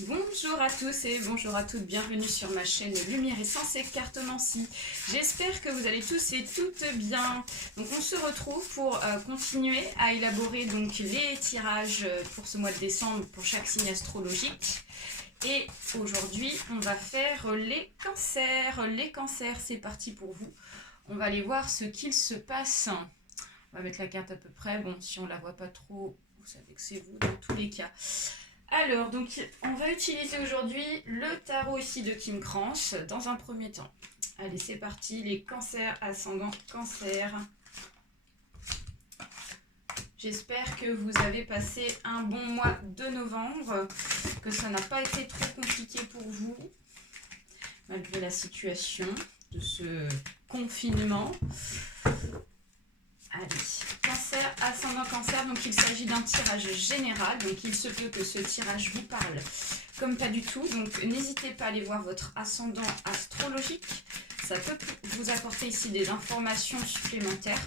Bonjour à tous et bonjour à toutes, bienvenue sur ma chaîne Lumière et Sens et Cartomancie. J'espère que vous allez tous et toutes bien. Donc on se retrouve pour continuer à élaborer donc les tirages pour ce mois de décembre pour chaque signe astrologique. Et aujourd'hui on va faire les cancers. Les cancers, c'est parti pour vous. On va aller voir ce qu'il se passe. On va mettre la carte à peu près, bon si on la voit pas trop, vous savez que c'est vous dans tous les cas. Alors, donc, on va utiliser aujourd'hui le tarot ici de Kim Krans dans un premier temps. Allez, c'est parti, les cancers, ascendant cancer. J'espère que vous avez passé un bon mois de novembre, que ça n'a pas été trop compliqué pour vous, malgré la situation de ce confinement. Allez, cancer, ascendant cancer, donc il s'agit d'un tirage général, donc il se peut que ce tirage vous parle comme pas du tout, donc n'hésitez pas à aller voir votre ascendant astrologique, ça peut vous apporter ici des informations supplémentaires.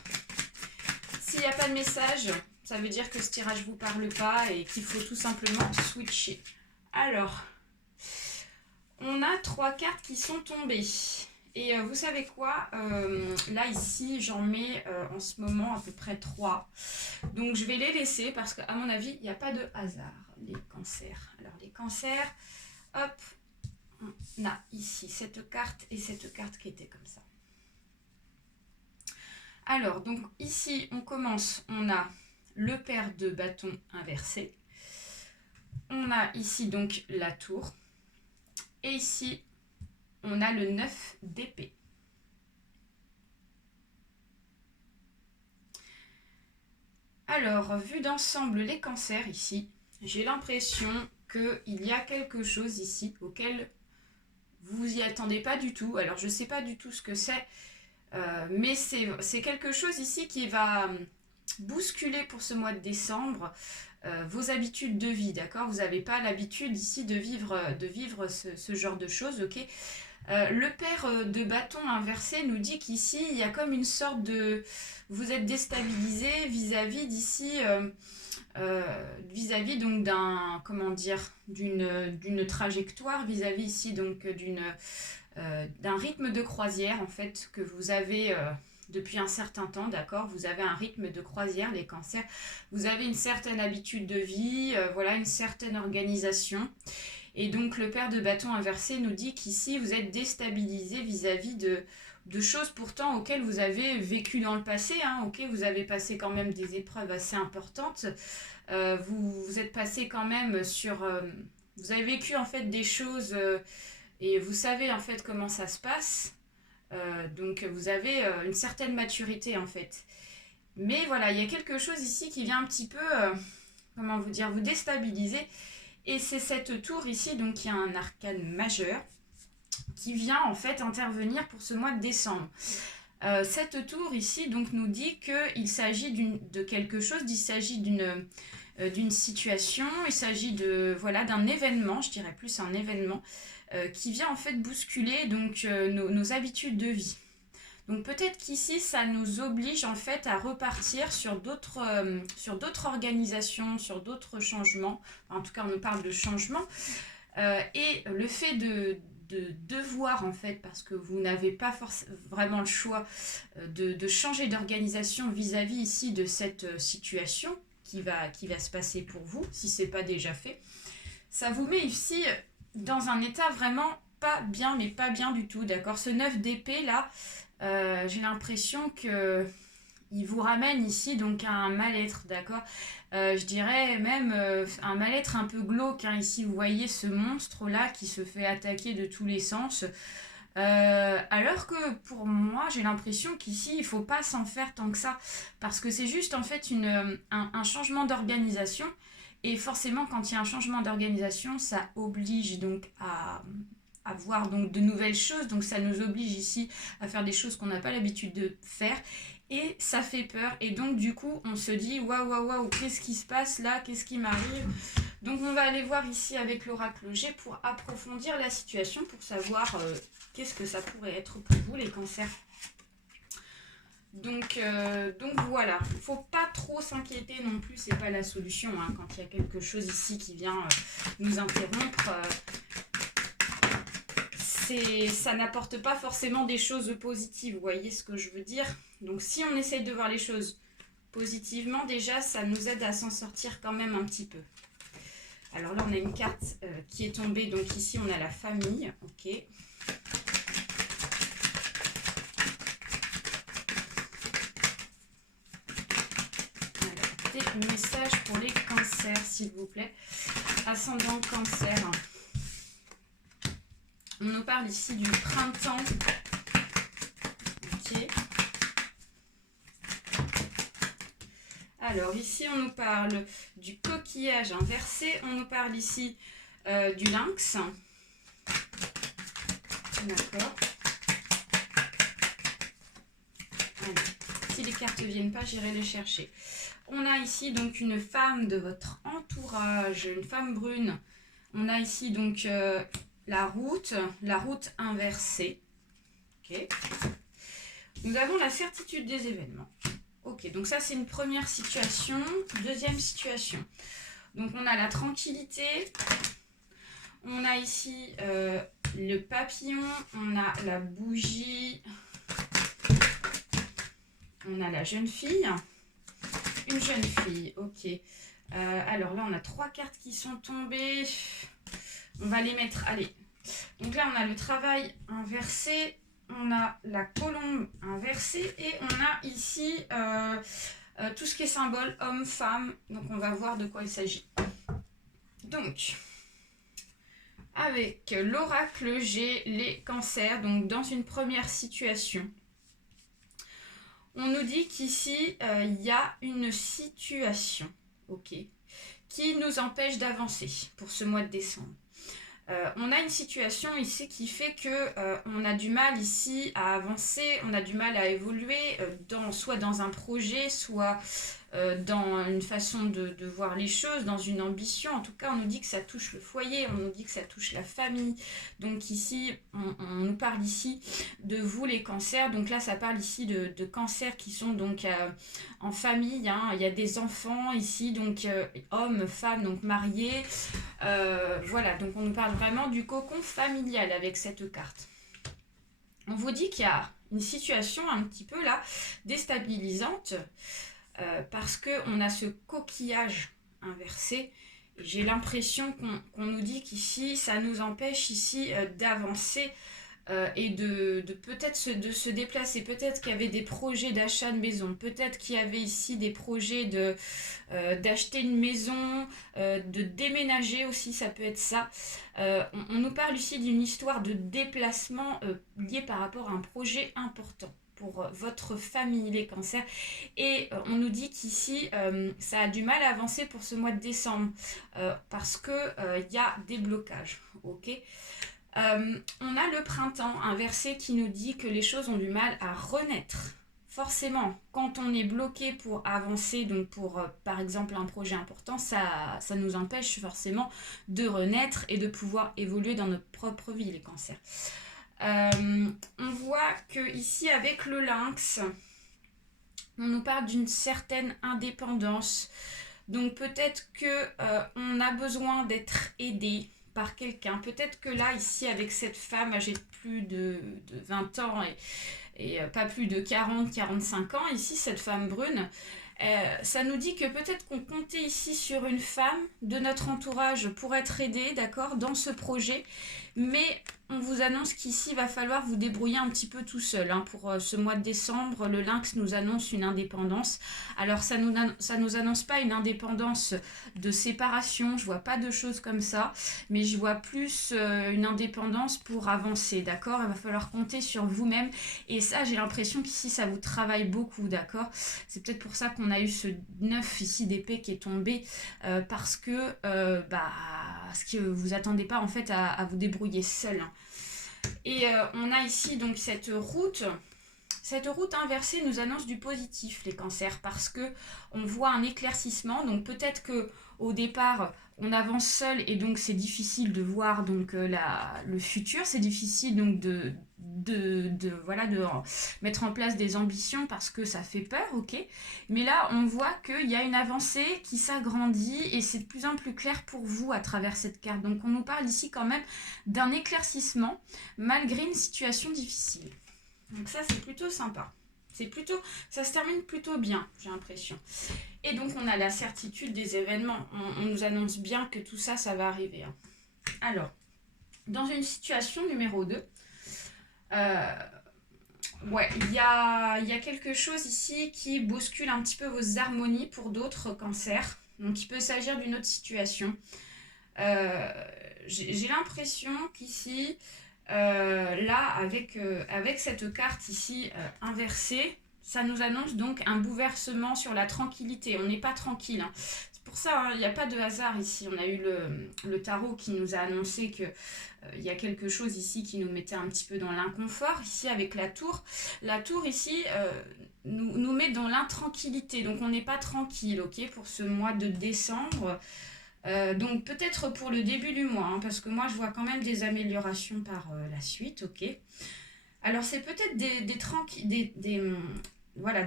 S'il n'y a pas de message, ça veut dire que ce tirage ne vous parle pas et qu'il faut tout simplement switcher. Alors, on a 3 cartes qui sont tombées. Et vous savez quoi, là ici j'en mets en ce moment à peu près 3. Donc je vais les laisser parce qu'à mon avis il n'y a pas de hasard, les cancers. Alors les cancers, hop, on a ici cette carte et cette carte qui était comme ça. Alors donc ici on commence, on a le pair de bâton inversé. On a ici donc la tour. Et ici on a le 9 d'épée. Alors, vu d'ensemble les cancers ici, j'ai l'impression qu'il y a quelque chose ici auquel vous n'y attendez pas du tout. Alors, je ne sais pas du tout ce que c'est, mais c'est quelque chose ici qui va bousculer pour ce mois de décembre vos habitudes de vie, d'accord? Vous n'avez pas l'habitude ici de vivre ce genre de choses, ok? Le pair de bâton inversé nous dit qu'ici, il y a comme une sorte de... Vous êtes déstabilisé vis-à-vis d'ici, vis-à-vis donc d'un, comment dire, d'une trajectoire, vis-à-vis ici donc d'un rythme de croisière en fait que vous avez depuis un certain temps, d'accord? Vous avez un rythme de croisière, les cancers. Vous avez une certaine habitude de vie, voilà, une certaine organisation. Et donc le pair de bâton inversé nous dit qu'ici vous êtes déstabilisé vis-à-vis de choses pourtant auxquelles vous avez vécu dans le passé, hein, ok, vous avez passé quand même des épreuves assez importantes, vous êtes passé quand même sur... vous avez vécu en fait des choses et vous savez en fait comment ça se passe, donc vous avez une certaine maturité en fait. Mais voilà, il y a quelque chose ici qui vient un petit peu, comment vous dire, vous déstabiliser. Et c'est cette tour ici, donc qui a un arcane majeur, qui vient en fait intervenir pour ce mois de décembre. Cette tour ici donc nous dit qu'il s'agit de quelque chose, il s'agit d'une situation, il s'agit de voilà d'un événement, je dirais plus un événement, qui vient en fait bousculer donc nos habitudes de vie. Donc peut-être qu'ici, ça nous oblige en fait à repartir sur d'autres organisations, sur d'autres changements. Enfin, en tout cas, on nous parle de changement. Et le fait de devoir en fait, parce que vous n'avez pas vraiment le choix de changer d'organisation vis-à-vis ici de cette situation qui va se passer pour vous, si ce n'est pas déjà fait. Ça vous met ici dans un état vraiment pas bien, mais pas bien du tout, d'accord? Ce 9 d'épée là, j'ai l'impression que il vous ramène ici donc à un mal-être, d'accord, je dirais même un mal-être un peu glauque, hein. Ici vous voyez ce monstre là qui se fait attaquer de tous les sens, alors que pour moi j'ai l'impression qu'ici il ne faut pas s'en faire tant que ça, parce que c'est juste en fait un changement d'organisation, et forcément quand il y a un changement d'organisation ça oblige donc à voir donc de nouvelles choses, donc ça nous oblige ici à faire des choses qu'on n'a pas l'habitude de faire, et ça fait peur, et donc du coup on se dit waouh, qu'est-ce qui se passe là, qu'est-ce qui m'arrive? Donc on va aller voir ici avec l'oracle G pour approfondir la situation, pour savoir qu'est-ce que ça pourrait être pour vous les cancers. Donc voilà, il ne faut pas trop s'inquiéter non plus, c'est pas la solution, hein, quand il y a quelque chose ici qui vient nous interrompre. Ça n'apporte pas forcément des choses positives, vous voyez ce que je veux dire? Donc si on essaye de voir les choses positivement, déjà ça nous aide à s'en sortir quand même un petit peu. Alors là on a une carte qui est tombée, donc ici on a la famille, ok. Alors, des messages pour les cancers s'il vous plaît. Ascendant cancer. On nous parle ici du printemps. Ok. Alors ici on nous parle du coquillage inversé. On nous parle ici du lynx. D'accord. Si les cartes ne viennent pas, j'irai les chercher. On a ici donc une femme de votre entourage, une femme brune. On a ici donc la route inversée. Ok. Nous avons la certitude des événements. Ok, donc ça c'est une première situation. Deuxième situation. Donc on a la tranquillité. On a ici le papillon. On a la bougie. On a la jeune fille. Une jeune fille, ok. Alors là on a 3 cartes qui sont tombées. On va les mettre, allez. Donc là, on a le travail inversé, on a la colombe inversée et on a ici tout ce qui est symbole homme, femme. Donc, on va voir de quoi il s'agit. Donc, avec l'oracle, j'ai les cancers. Donc, dans une première situation, on nous dit qu'ici, il y a une situation, ok, qui nous empêche d'avancer pour ce mois de décembre. On a une situation ici qui fait que on a du mal ici à avancer, on a du mal à évoluer soit dans un projet, soit dans une façon de voir les choses, dans une ambition. En tout cas, on nous dit que ça touche le foyer, on nous dit que ça touche la famille. Donc ici, on nous parle ici de vous les cancers. Donc là, ça parle ici de cancers qui sont donc en famille. Hein. Il y a des enfants ici, donc hommes, femmes, donc mariés. Voilà, donc on nous parle vraiment du cocon familial avec cette carte. On vous dit qu'il y a une situation un petit peu là déstabilisante parce qu'on a ce coquillage inversé. J'ai l'impression qu'on nous dit qu'ici, ça nous empêche ici d'avancer et de peut-être de se déplacer. Peut-être qu'il y avait des projets d'achat de maison. Peut-être qu'il y avait ici des projets d'acheter une maison, de déménager aussi, ça peut être ça. On nous parle ici d'une histoire de déplacement liée par rapport à un projet important pour votre famille, les cancers. Et on nous dit qu'ici, ça a du mal à avancer pour ce mois de décembre parce qu'il y a des blocages. Ok. On a le printemps inversé qui nous dit que les choses ont du mal à renaître. Forcément, quand on est bloqué pour avancer, donc pour par exemple un projet important, ça nous empêche forcément de renaître et de pouvoir évoluer dans notre propre vie, les cancers. On voit que ici avec le lynx, on nous parle d'une certaine indépendance. Donc peut-être qu'on a besoin d'être aidé par quelqu'un. Peut-être que là, ici, avec cette femme âgée de plus de 20 ans et pas plus de 40-45 ans, ici, cette femme brune, ça nous dit que peut-être qu'on comptait ici sur une femme de notre entourage pour être aidé, d'accord, dans ce projet. Mais on vous annonce qu'ici, il va falloir vous débrouiller un petit peu tout seul. Hein. Pour ce mois de décembre, le lynx nous annonce une indépendance. Alors, ça nous annonce pas une indépendance de séparation. Je vois pas de choses comme ça. Mais je vois plus une indépendance pour avancer, d'accord. Il va falloir compter sur vous-même. Et ça, j'ai l'impression qu'ici, ça vous travaille beaucoup, d'accord. C'est peut-être pour ça qu'on a eu ce 9 ici d'épée qui est tombé. Parce que vous attendez pas en fait à vous débrouiller seul. Hein. Et on a ici donc cette route inversée nous annonce du positif, les cancers, parce que on voit un éclaircissement. Donc peut-être que au départ on avance seul et donc c'est difficile de voir donc le futur, c'est difficile donc voilà, de mettre en place des ambitions parce que ça fait peur, ok. Mais là, on voit qu'il y a une avancée qui s'agrandit et c'est de plus en plus clair pour vous à travers cette carte. Donc on nous parle ici quand même d'un éclaircissement malgré une situation difficile. Donc ça, c'est plutôt sympa. Ça se termine plutôt bien, j'ai l'impression. Et donc, on a la certitude des événements. On nous annonce bien que tout ça, ça va arriver. Hein. Alors, dans une situation numéro 2, ouais, il y a quelque chose ici qui bouscule un petit peu vos harmonies pour d'autres cancers. Donc, il peut s'agir d'une autre situation. J'ai l'impression qu'ici, là, avec cette carte ici inversée, ça nous annonce donc un bouleversement sur la tranquillité. On n'est pas tranquille. Hein. C'est pour ça, il n'y a pas de hasard ici. On a eu le tarot qui nous a annoncé qu'il y a quelque chose ici qui nous mettait un petit peu dans l'inconfort. Ici, avec la tour. La tour, ici, nous met dans l'intranquillité. Donc, on n'est pas tranquille, ok, pour ce mois de décembre. Donc peut-être pour le début du mois, hein, parce que moi je vois quand même des améliorations par la suite, ok. Alors c'est peut-être des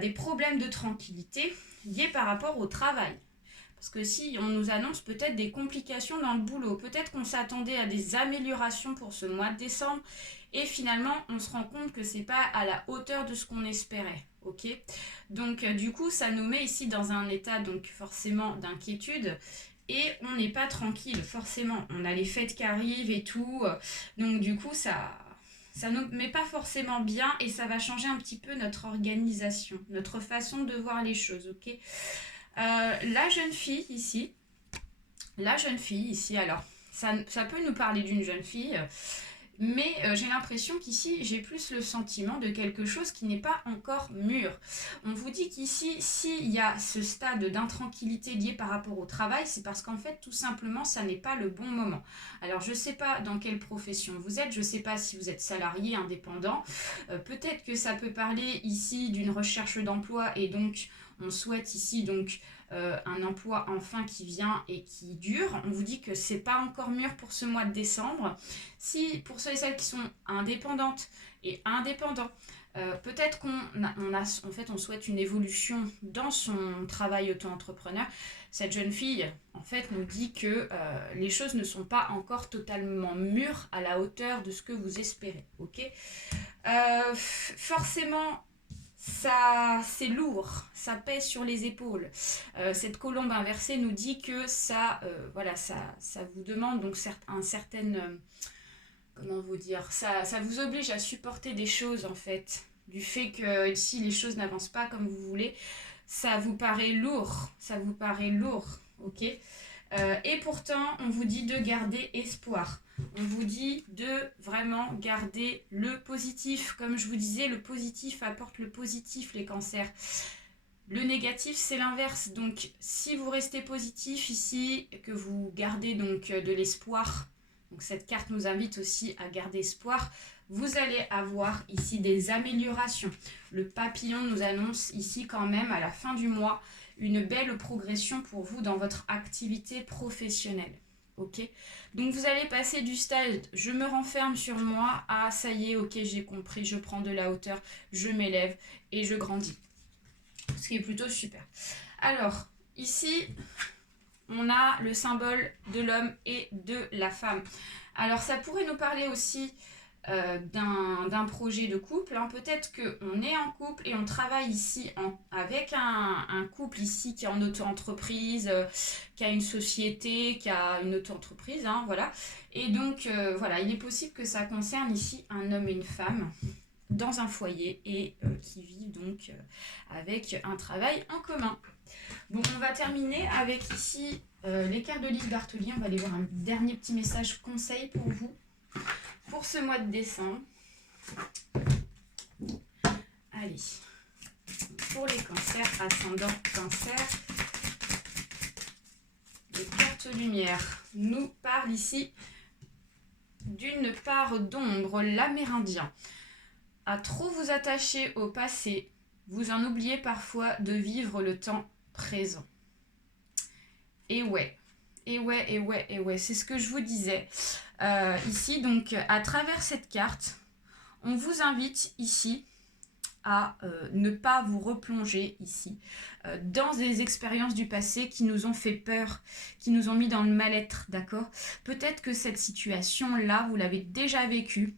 problèmes de tranquillité liés par rapport au travail. Parce que si on nous annonce peut-être des complications dans le boulot, peut-être qu'on s'attendait à des améliorations pour ce mois de décembre, et finalement on se rend compte que c'est pas à la hauteur de ce qu'on espérait, ok. Donc du coup ça nous met ici dans un état donc forcément d'inquiétude. Et on n'est pas tranquille, forcément. On a les fêtes qui arrivent et tout. Donc du coup, ça nous met pas forcément bien et ça va changer un petit peu notre organisation, notre façon de voir les choses, ok. La jeune fille ici, alors, ça peut nous parler d'une jeune fille, mais j'ai l'impression qu'ici, j'ai plus le sentiment de quelque chose qui n'est pas encore mûr. On vous dit qu'ici, s'il y a ce stade d'intranquillité lié par rapport au travail, c'est parce qu'en fait, tout simplement, ça n'est pas le bon moment. Alors, je ne sais pas dans quelle profession vous êtes, je ne sais pas si vous êtes salarié, indépendant. Peut-être que ça peut parler ici d'une recherche d'emploi et donc, on souhaite ici donc un emploi enfin qui vient et qui dure. On vous dit que c'est pas encore mûr pour ce mois de décembre. Si pour ceux et celles qui sont indépendantes et indépendants, peut-être on souhaite une évolution dans son travail auto-entrepreneur. Cette jeune fille, en fait, nous dit que les choses ne sont pas encore totalement mûres à la hauteur de ce que vous espérez. Ok, forcément, ça, c'est lourd, ça pèse sur les épaules. Cette colombe inversée nous dit que ça vous demande donc un certain, comment vous dire, ça vous oblige à supporter des choses en fait. Du fait que si les choses n'avancent pas comme vous voulez, ça vous paraît lourd, ok. Et pourtant, on vous dit de garder espoir. On vous dit de vraiment garder le positif. Comme je vous disais, le positif apporte le positif, les cancers. Le négatif, c'est l'inverse. Donc, si vous restez positif ici, que vous gardez donc de l'espoir, donc cette carte nous invite aussi à garder espoir, vous allez avoir ici des améliorations. Le papillon nous annonce ici quand même à la fin du mois une belle progression pour vous dans votre activité professionnelle. Ok, donc vous allez passer du stade je me renferme sur moi à ça y est, ok, j'ai compris, je prends de la hauteur, je m'élève et je grandis. Ce qui est plutôt super. Alors, ici, on a le symbole de l'homme et de la femme. Alors, ça pourrait nous parler aussi d'un projet de couple. Hein. Peut-être qu'on est en couple et on travaille ici avec un couple ici qui est en auto-entreprise, qui a une société, qui a une auto-entreprise, hein, voilà. Et donc, voilà, il est possible que ça concerne ici un homme et une femme dans un foyer et qui vivent donc avec un travail en commun. Bon, on va terminer avec ici les cartes de Lise Bartoli. On va aller voir un dernier petit message conseil pour vous pour ce mois de décembre. Allez, pour les cancers, ascendant cancer, les cartes lumière nous parlent ici d'une part d'ombre, l'Amérindien. À trop vous attacher au passé, vous en oubliez parfois de vivre le temps présent. Et ouais, Et ouais, et ouais, et ouais, c'est ce que je vous disais. Ici, donc, à travers cette carte, on vous invite ici à ne pas vous replonger ici dans des expériences du passé qui nous ont fait peur, qui nous ont mis dans le mal-être, d'accord? Peut-être que cette situation-là, vous l'avez déjà vécue,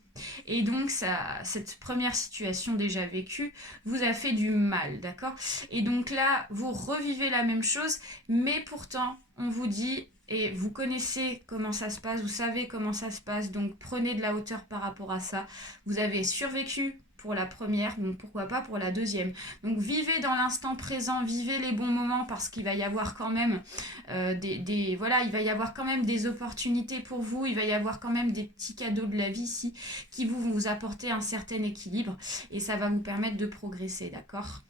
et donc cette première situation déjà vécue vous a fait du mal, d'accord? Et donc là, vous revivez la même chose, mais pourtant, on vous dit... Et vous connaissez comment ça se passe, vous savez comment ça se passe, donc prenez de la hauteur par rapport à ça. Vous avez survécu pour la première, donc pourquoi pas pour la deuxième. Donc vivez dans l'instant présent, vivez les bons moments parce qu'il va y avoir quand même voilà, il va y avoir quand même des opportunités pour vous, il va y avoir quand même des petits cadeaux de la vie ici qui vont vous apporter un certain équilibre et ça va vous permettre de progresser, d'accord?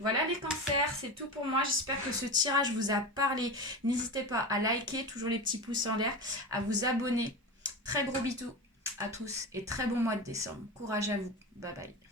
Voilà les cancers, c'est tout pour moi. J'espère que ce tirage vous a parlé. N'hésitez pas à liker, toujours les petits pouces en l'air, à vous abonner. Très gros bisous à tous et très bon mois de décembre. Courage à vous. Bye bye.